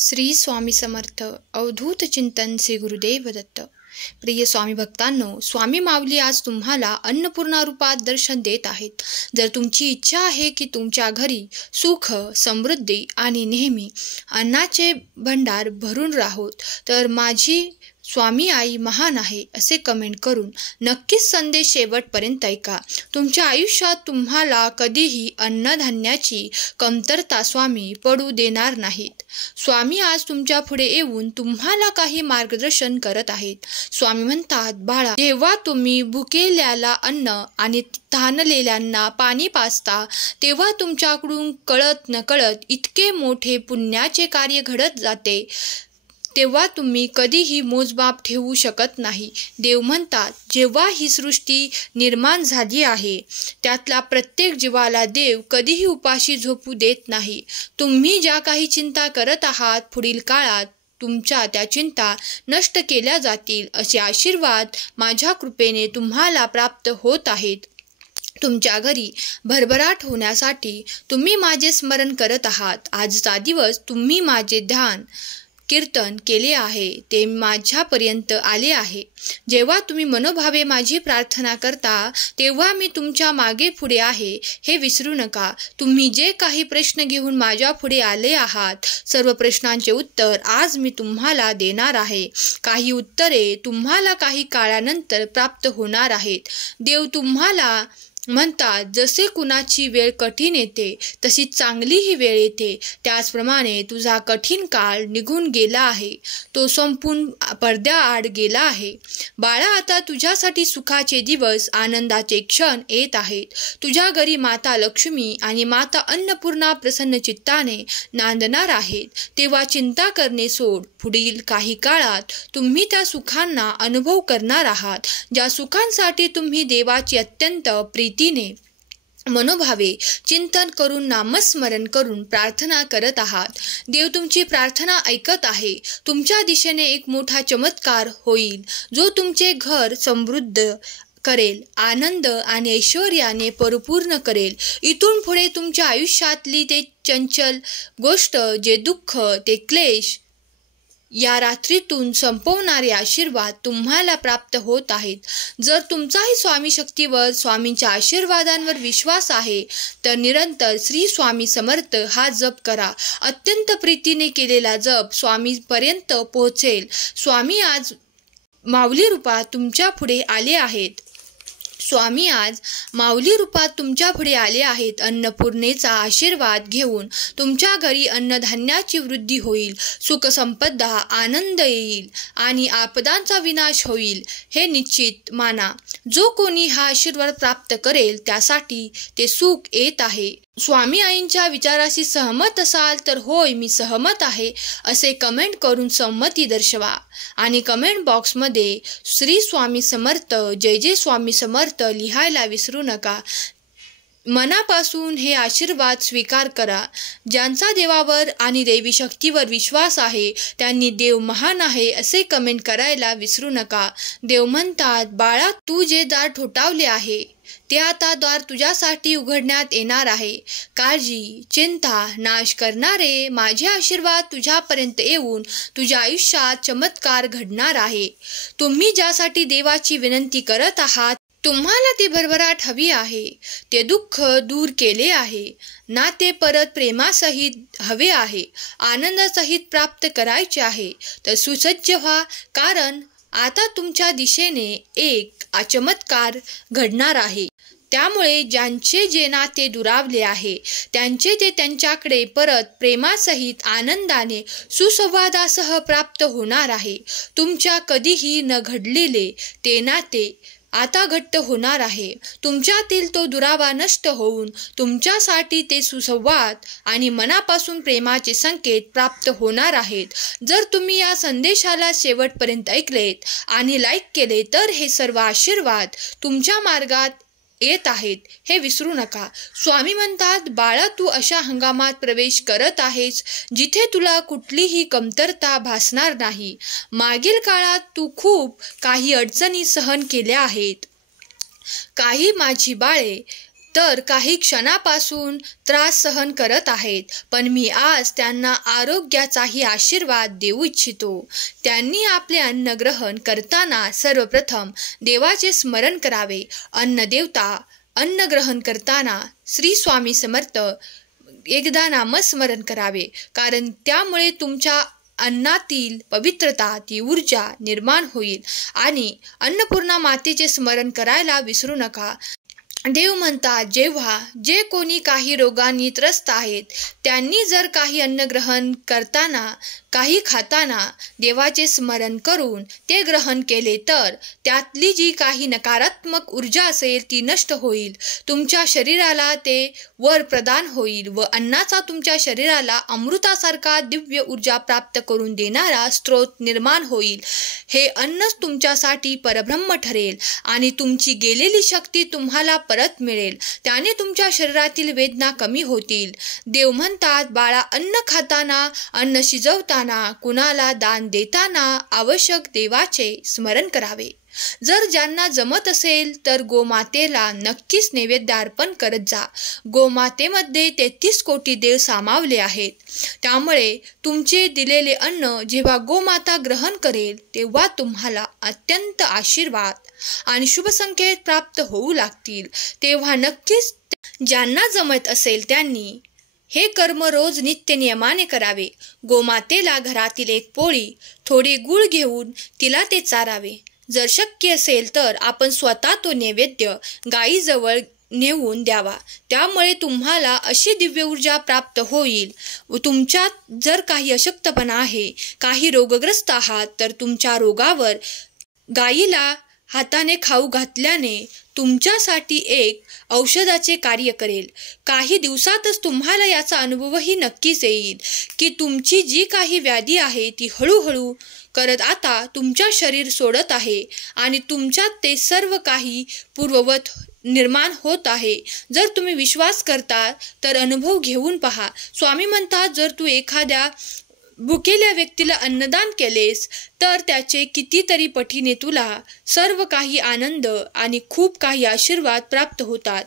श्री स्वामी समर्थ अवधूत चिंतन श्री गुरुदेव दत्त। प्रिय स्वामी भक्तांनो, स्वामी माऊली आज तुम्हाला अन्नपूर्णा रूपात दर्शन देत आहेत। जर तुमची इच्छा आहे की तुमच्या घरी सुख, समृद्धी आणि नेहमी अन्नाचे भंडार भरून राहोत, तर माझी स्वामी आई महान आहे असे कमेंट करून नक्कीच संदेश शेवटपर्यंत ऐका। तुमच्या आयुष्यात तुम्हाला कधीही अन्नधान्याची कमतरता स्वामी पडू देणार नाहीत। स्वामी आज तुमच्या पुढे येऊन तुम्हाला काही मार्गदर्शन करत आहेत। स्वामी म्हणतात, बाळा, जेव्हा तुम्ही भुकेल्याला अन्न आणि तहानलेल्यांना पाणी पाजता, तेव्हा तुमच्याकडून कळत नकळत इतके मोठे पुण्याचे कार्य घडत जाते, तेव्हा तुम्ही कधीही मोजमाप ठेवू शकत नाही। देव म्हणतात, जेव्हा ही सृष्टी निर्माण झाली आहे, त्यातला प्रत्येक जीवाला देव कधीही उपाशी झोपू देत नाही। तुम्ही ज्या काही चिंता करत आहात, पुढील काळात तुमच्या त्या चिंता नष्ट केल्या जातील असे आशीर्वाद माझ्या कृपेने तुम्हाला प्राप्त होत आहेत। तुमच्या घरी भरभराट होण्यासाठी तुम्ही माझे स्मरण करत आहात। आजचा दिवस तुम्ही माझे ध्यान कीर्तन केले आहे, ते माझ्यापर्यंत आले आहे। जेव्हा तुम्ही मनोभावे माझी प्रार्थना करता, तेव्हा मी तुमच्या मागे पुढे आहे हे विसरू नका। तुम्ही जे काही प्रश्न घेऊन माझ्या पुढे आले आहात, सर्व प्रश्नांचे उत्तर आज मी तुम्हाला देणार आहे। काही उत्तरे तुम्हाला काही काळानंतर प्राप्त होणार आहेत। देव तुम्हाला म्हणतात, जसे कुणाची वेळ कठीण येते तशी चांगलीही वेळ येते, त्याचप्रमाणे तुझा कठीण काळ निघून गेला आहे, तो संपून पडद्याआड गेला आहे। बाळा, आता तुझ्यासाठी सुखाचे दिवस, आनंदाचे क्षण येत आहेत। तुझ्या घरी माता लक्ष्मी आणि माता अन्नपूर्णा प्रसन्न चित्ताने नांदणार आहेत। तेव्हा चिंता करणे सोड। पुढील काही काळात तुम्ही त्या सुखांना अनुभव करणार आहात, ज्या सुखांसाठी तुम्ही देवाची अत्यंत प्रीतीने मनोभावे चिंतन करून, नामस्मरण करून प्रार्थना करत आहात। देव तुमची प्रार्थना ऐकत आहे। तुमच्या दिशेने एक मोठा चमत्कार होईल, जो तुमचे घर समृद्ध करेल, आनंद आणि ऐश्वर्याने परिपूर्ण करेल। इथून पुढे तुमच्या आयुष्यातली ते चंचल गोष्ट, जे दुःख, ते क्लेश या रात्रीतून संपवणारे आशीर्वाद तुम्हाला प्राप्त होत आहेत। जर तुमचाही स्वामी शक्तीवर, स्वामींच्या आशीर्वादांवर विश्वास आहे, तर निरंतर श्री स्वामी समर्थ हा जप करा। अत्यंत प्रीतीने केलेला जप स्वामीपर्यंत पोहोचेल। स्वामी आज माऊली रूपात तुमच्या पुढे आले आहेत। स्वामी आज माऊली रूपात तुमच्या पुढे आले आहेत। अन्नपूर्णेचा आशीर्वाद घेऊन तुमच्या घरी अन्नधान्याची वृद्धी होईल, सुखसंपदा, आनंद येईल आणि आपदांचा विनाश होईल हे निश्चित माना। जो कोणी हा आशीर्वाद प्राप्त करेल, त्यासाठी ते सुख येत आहे। स्वामी आईंच्या विचाराशी सहमत असाल तर होय, मी सहमत आहे असे कमेंट करून संमती दर्शवा आणि कमेंट बॉक्समध्ये श्री स्वामी समर्थ, जय जय स्वामी समर्थ लिहायला विसरू नका। मनापासून हे आशीर्वाद स्वीकार करा। ज्यांचा देवावर आणि देवी शक्तीवर विश्वास आहे, त्यांनी देव महान आहे असे कमेंट करायला विसरू नका। देव म्हणतात, बाळा, तू जे दार ठोठावले आहे, ते आता द्वार तुझ्यासाठी उघडण्यात येणार आहे। काळजी, चिंता नाश करणारे माझे आशीर्वाद तुझ्यापर्यंत येऊन तुझ्या आयुष्यात चमत्कार घडणार आहे। तुम्ही ज्यासाठी देवाची विनंती करत आहात, तुम्हाला ती भरभराट हवी आहे, ते दुःख दूर केले आहे ना, ते परत प्रेमासहित हवे आहे, आनंदासहित प्राप्त करायचे आहे, तर सुसज्ज व्हा, कारण आता तुमच्या दिशेने एक चमत्कार घडणार आहे। त्यामुळे ज्यांचे जे नाते दुरावले आहे, त्यांचे ते त्यांच्याकडे परत प्रेमासहित, आनंदाने, सुसंवादासह प्राप्त होणार आहे। तुमच्या कधीही न घडलेले ते नाते आता घट्ट होणार आहे। तुमच्यातील तो दुरावा नष्ट होऊन तुमच्यासाठी ते सुसंवाद आणि मनापासून प्रेमाचे संकेत प्राप्त होणार आहेत। जर तुम्ही या संदेशाला शेवटपर्यंत ऐकलेत आणि लाईक केले, तर हे सर्व आशीर्वाद तुमच्या मार्गात येत आहेत हे विसरू नका। स्वामी म्हणतात, बाळा, तू अशा हंगामात प्रवेश करत आहेस जिथे तुला कुठलीही कमतरता भासणार नाही। मागील काळात तू खूप काही अडचणी सहन केल्या आहेत। काही माझी बाळे तर काही क्षणापासून त्रास सहन करत आहेत, पण मी आज त्यांना आरोग्याचाही आशीर्वाद देऊ इच्छितो. त्यांनी आपले अन्न ग्रहण करताना सर्वप्रथम देवाचे स्मरण करावे. अन्न ग्रहण करताना श्री स्वामी समर्थ एकदा नामस्मरण करावे, कारण त्यामुळे तुमच्या अन्नातील पवित्रता, ती ऊर्जा निर्माण होईल. आणि अन्नपूर्णा मातेचे स्मरण करायला विसरू नका. देव म्हणतात, जेव्हा जे कोणी काही रोगांनी त्रस्त आहेत त्यांनी जर काही अन्न ग्रहण करताना, काही खाताना देवाचे स्मरण करून ते ग्रहण केले तर त्यातली जी काही नकारात्मक ऊर्जा असेल ती नष्ट होईल. तुमच्या शरीराला ते वर प्रदान होईल व अन्नाचा तुमच्या शरीराला अमृतासारखा दिव्य ऊर्जा प्राप्त करून देणारा स्रोत निर्माण होईल. हे अन्नच तुमच्यासाठी परब्रह्म ठरेल आणि तुमची गेलेली शक्ती तुम्हाला परत मिळेल. त्याने तुमच्या शरीरातील वेदना कमी होतील. देव म्हणतात, बाळा, अन्न खाताना, अन्न शिजवताना, कुणाला दान देताना आवश्यक देवाचे स्मरण करावे. जर ज्यांना जमत असेल तर गोमातेला नक्कीच नैवेद्य अर्पण करत जा. गोमातेमध्ये 33 कोटी देव सामावले आहेत. त्यामुळे तुमचे दिलेले अन्न जेव्हा गोमाता ग्रहण करेल तेव्हा तुम्हाला अत्यंत आशीर्वाद आणि शुभ संकेत प्राप्त होऊ लागतील. तेव्हा नक्कीच ज्यांना जमत असेल त्यांनी हे कर्म रोज नित्य नियमाने करावे. गोमातेला घरातील एक पोळी, थोडे गूळ घेऊन तिला ते चारावे. जर शक्य असेल तर आपण स्वतः तो नैवेद्य गायीजवळ नेऊन द्यावा. त्यामुळे तुम्हाला अशी दिव्य ऊर्जा प्राप्त होईल. व तुमच्यात जर काही अशक्तपणा आहे, काही रोगग्रस्त आहात, तर तुमच्या रोगावर गायीला हाताने खाऊ घातल्याने तुमच्यासाठी एक औषधाचे कार्य करेल. काही दिवसातच तुम्हाला याचा अनुभवही नक्कीच येईल की तुमची जी काही व्याधी आहे ती हळूहळू करत आता तुमच्या शरीर सोडत आहे आणि तुमच्यात ते सर्व काही पूर्ववत निर्माण होत आहे. जर तुम्ही विश्वास करता तर अनुभव घेऊन पहा. स्वामी म्हणतात, जर तू एखाद्या भुकेल्या व्यक्तीला अन्नदान केलेस तर त्याचे कितीतरी पटीने तुला सर्व काही आनंद आणि खूप काही आशीर्वाद प्राप्त होतात.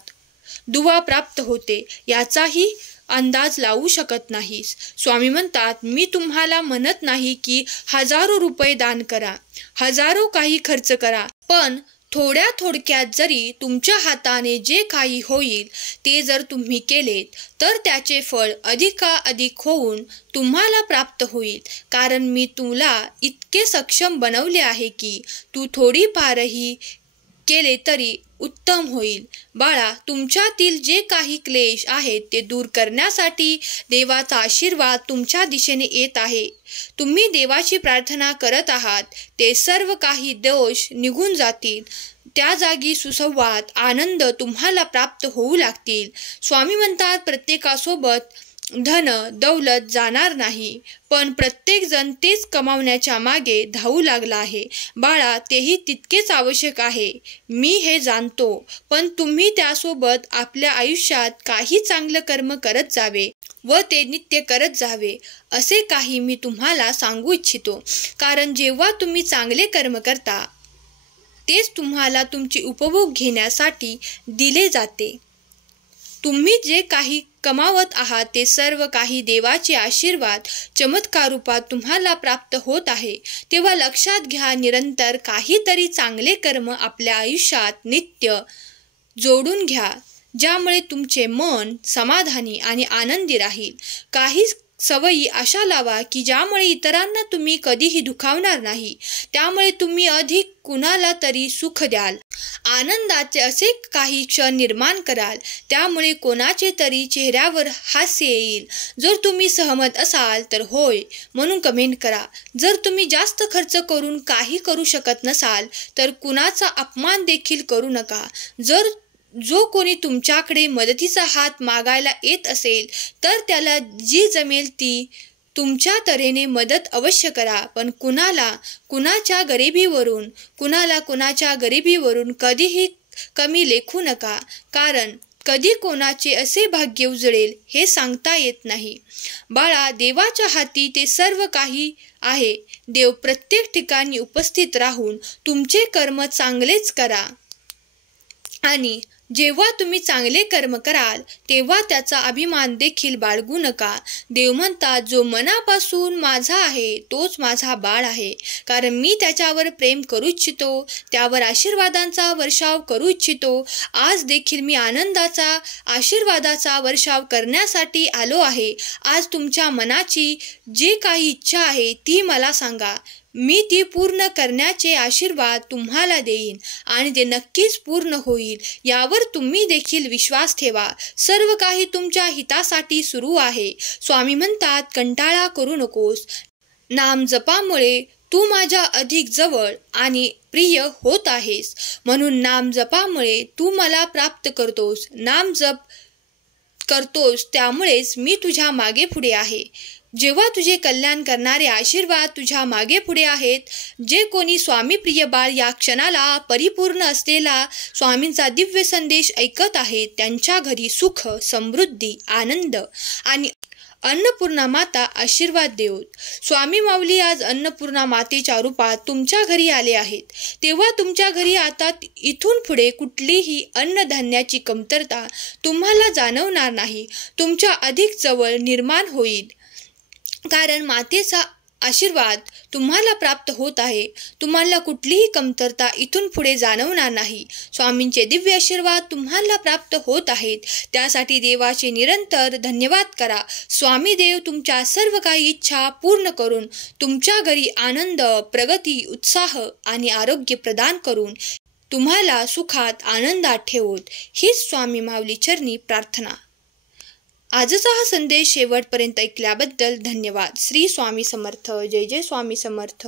दुवा प्राप्त होते याचाही अंदाज लावू शकत नाहीस. स्वामी म्हणतात, मी तुम्हाला म्हणत नाही की हजारो रुपये दान करा, हजारो काही खर्च करा, पण थोडक्यात जरी तुमच्या हाताने जे काही होईल ते जर तुम्ही केलेत तर त्याचे फळ अधिकाधिक होऊन तुम्हाला प्राप्त होईल. कारण मी तुला इतके सक्षम बनवले आहे की तू थोडीफारही केले तरी उत्तम होईल. बाळा, तुमच्यातील जे काही क्लेश आहेत ते दूर करण्यासाठी देवाचा आशीर्वाद तुमच्या दिशेने येत आहे. तुम्ही देवाची प्रार्थना करत आहात, ते सर्व काही दोष निघून जातील. त्या जागी सुसंवाद, आनंद तुम्हाला प्राप्त होऊ लागतील. स्वामी म्हणतात, प्रत्येकासोबत धन दौलत जाणार नाही, पण प्रत्येक जण तेच कमावण्याच्या मागे धावू लागला आहे. बाळा, तेही तितकेच आवश्यक आहे, मी हे जाणतो, पण तुम्ही त्यासोबत आपल्या आयुष्यात काही चांगलं कर्म करत जावे व ते नित्य करत जावे, असे काही मी तुम्हाला सांगू इच्छितो. कारण जेव्हा तुम्ही चांगले कर्म करता तेच तुम्हाला तुमची उपभोग घेण्यासाठी दिले जाते. तुम्ही जे काही कमावत आहात ते सर्व काही देवाचे आशीर्वाद चमत्कार रूपात तुम्हाला प्राप्त होत आहे. तेव्हा लक्षात घ्या, निरंतर काहीतरी चांगले कर्म आपल्या आयुष्यात नित्य जोडून घ्या, ज्यामुळे तुमचे मन समाधानी आणि आनंदी राहील. काही सवयी अशा लावा की ज्यामुळे इतरांना तुम्ही कधीही दुखावणार नाही. त्यामुळे तुम्ही अधिक कुणाला तरी सुख द्याल. आनंदाचे असे काही क्षण निर्माण कराल, त्यामुळे कोणाचे तरी चेहऱ्यावर हास्य येईल. जर तुम्ही सहमत असाल तर होय म्हणून कमेंट करा. जर तुम्ही जास्त खर्च करून काही करू शकत नसाल तर कुणाचा अपमान देखील करू नका. जो कोणी तुमच्याकडे मदतीचा हात मागायला येत असेल तर त्याला जी जमेल ती तुमच्या तऱ्हेने मदत अवश्य करा. पण कुणाच्या गरिबीवरून कधीही कमी लेखू नका, कारण कधी कोणाचे असे भाग्य उजळेल हे सांगता येत नाही. बाळा, देवाच्या हाती ते सर्व काही आहे. देव प्रत्येक ठिकाणी उपस्थित राहून तुमचे कर्म चांगलेच करा आणि जेव्हा तुम्ही चांगले कर्म कराल तेव्हा त्याचा अभिमान देखील बाळगू नका. देव म्हणतात, जो मनापासून माझा आहे तोच माझा बाळ आहे, कारण मी त्याच्यावर प्रेम करू इच्छितो, त्यावर आशीर्वादांचा वर्षाव करू इच्छितो. आज देखील मी आनंदाचा आशीर्वादाचा वर्षाव करण्यासाठी आलो आहे. आज तुमच्या मनाची जी काही इच्छा आहे ती मला सांगा, मी ती पूर्ण करण्याचे आशीर्वाद तुम्हाला देईन आणि ते नक्कीच पूर्ण होईल. यावर तुम्ही देखील विश्वास ठेवा. सर्व काही तुमच्या हितासाठी सुरू आहे. स्वामी म्हणतात, कंटाळा करू नकोस. नाम जपामुळे तू माझ्या अधिक जवळ आणि प्रिय होत आहेस. म्हणून नाम जपामुळे तू मला प्राप्त करतोस. नाम जप करतोस त्यामुळेच मी तुझ्या मागे पुढे आहे. जेव्हा तुझे कल्याण करणारे आशीर्वाद तुझ्या मागे पुढे आहेत. जे कोणी स्वामी प्रिय बाळ या क्षणाला परिपूर्ण असलेला स्वामींचा दिव्य संदेश ऐकत आहेत, त्यांच्या घरी सुख, समृद्धी, आनंद आणि अन्नपूर्णा माता आशीर्वाद देवोत. स्वामी माऊली आज अन्नपूर्णा मातेच्या रूपात तुमच्या घरी आले आहेत. तेव्हा तुमच्या घरी आता इथून पुढे कुठलीही अन्नधान्याची कमतरता तुम्हाला जाणवणार नाही. तुमच्या अधिक जवळ निर्माण होईल, कारण मातेचा आशीर्वाद तुम्हाला प्राप्त होत आहे. तुम्हाला कुठलीही कमतरता इथून पुढे जाणवणार नाही. स्वामींचे दिव्य आशीर्वाद तुम्हाला प्राप्त होत आहेत. त्यासाठी देवाचे निरंतर धन्यवाद करा. स्वामी देव तुमच्या सर्व काही इच्छा पूर्ण करून तुमच्या घरी आनंद, प्रगती, उत्साह आणि आरोग्य प्रदान करून तुम्हाला सुखात आनंदात ठेवोत. हीच स्वामी माऊली चरणी प्रार्थना. आजचा हा संदेश शेवटपर्यंत ऐकल्याबद्दल धन्यवाद. श्री स्वामी समर्थ. जय जय स्वामी समर्थ.